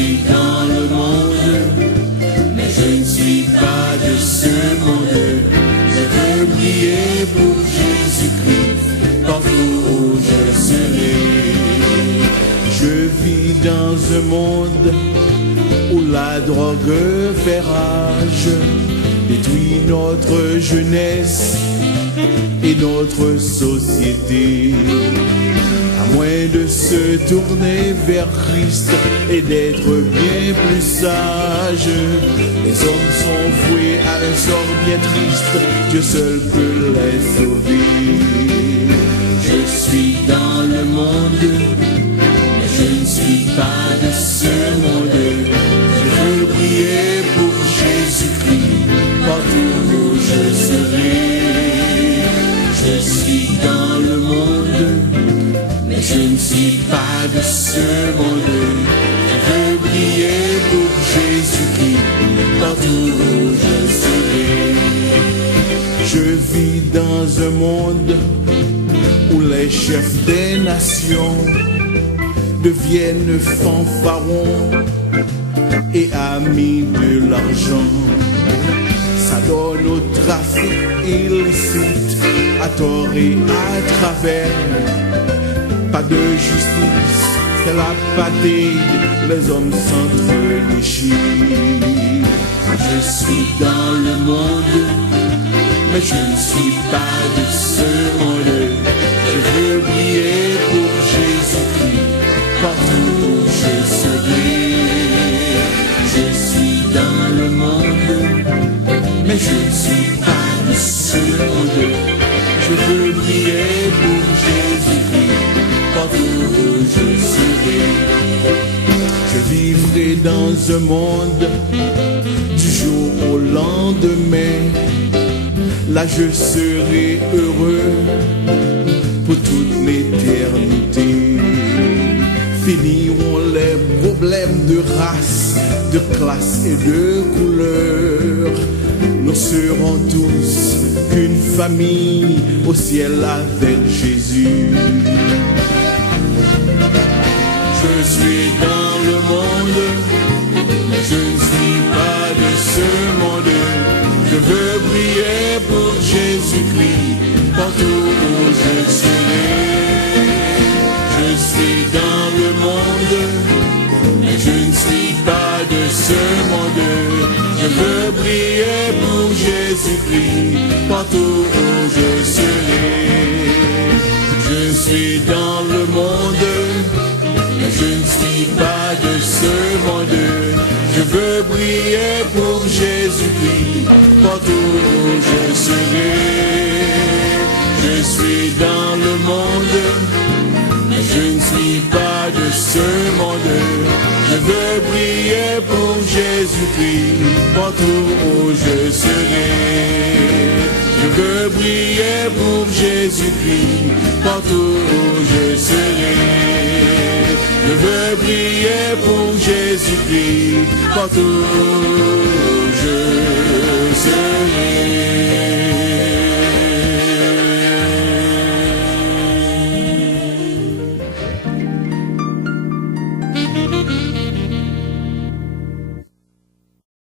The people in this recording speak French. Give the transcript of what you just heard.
suis dans le monde, mais je ne suis pas de ce monde. Je veux prier pour Jésus-Christ, partout où je serai. Je vis dans un monde où la drogue fait rage, détruit notre jeunesse et notre société. À moins de se tourner vers Christ et d'être bien plus sage, les hommes sont voués à un sort bien triste. Dieu seul peut les sauver. Je suis dans le monde, mais je ne suis pas de ce monde. Je veux prier pour Jésus-Christ, partout où je serai. Je suis dans le monde, mais je ne suis pas de ce monde. Je veux prier pour Jésus-Christ, partout où je serai. Je vis dans un monde où les chefs des nations deviennent fanfarons et amis de l'argent. Ça donne au trafic illicite, à tort et à travers. Pas de justice, c'est la patine, les hommes s'entre-déchirent. Je suis dans le monde, mais je ne suis pas de ce monde. Je veux prier pour Jésus-Christ, partout où je serai. Je suis dans le monde, mais je ne suis pas de ce monde. Je veux prier pour Jésus-Christ, partout où je serai. Je vivrai dans un monde du jour au lendemain. Là je serai heureux pour toute l'éternité. Finiront les problèmes de race, de classe et de couleur. Nous serons tous qu'une famille au ciel avec Jésus. Je suis dans le monde, mais je ne suis pas de ce monde. Je veux prier pour Jésus-Christ, partout où je serai. Je suis dans le monde, mais je ne suis pas de ce monde. Je veux prier pour Jésus-Christ, partout où je serai. Je suis dans le monde, mais je ne suis pas de ce monde. Je veux prier pour Jésus-Christ, partout où je serai. Je suis dans le monde, mais je ne suis pas de ce monde. Je veux prier pour Jésus-Christ, partout où je serai. Je veux prier pour Jésus-Christ, partout où je serai. Je veux prier pour Jésus-Christ, partout.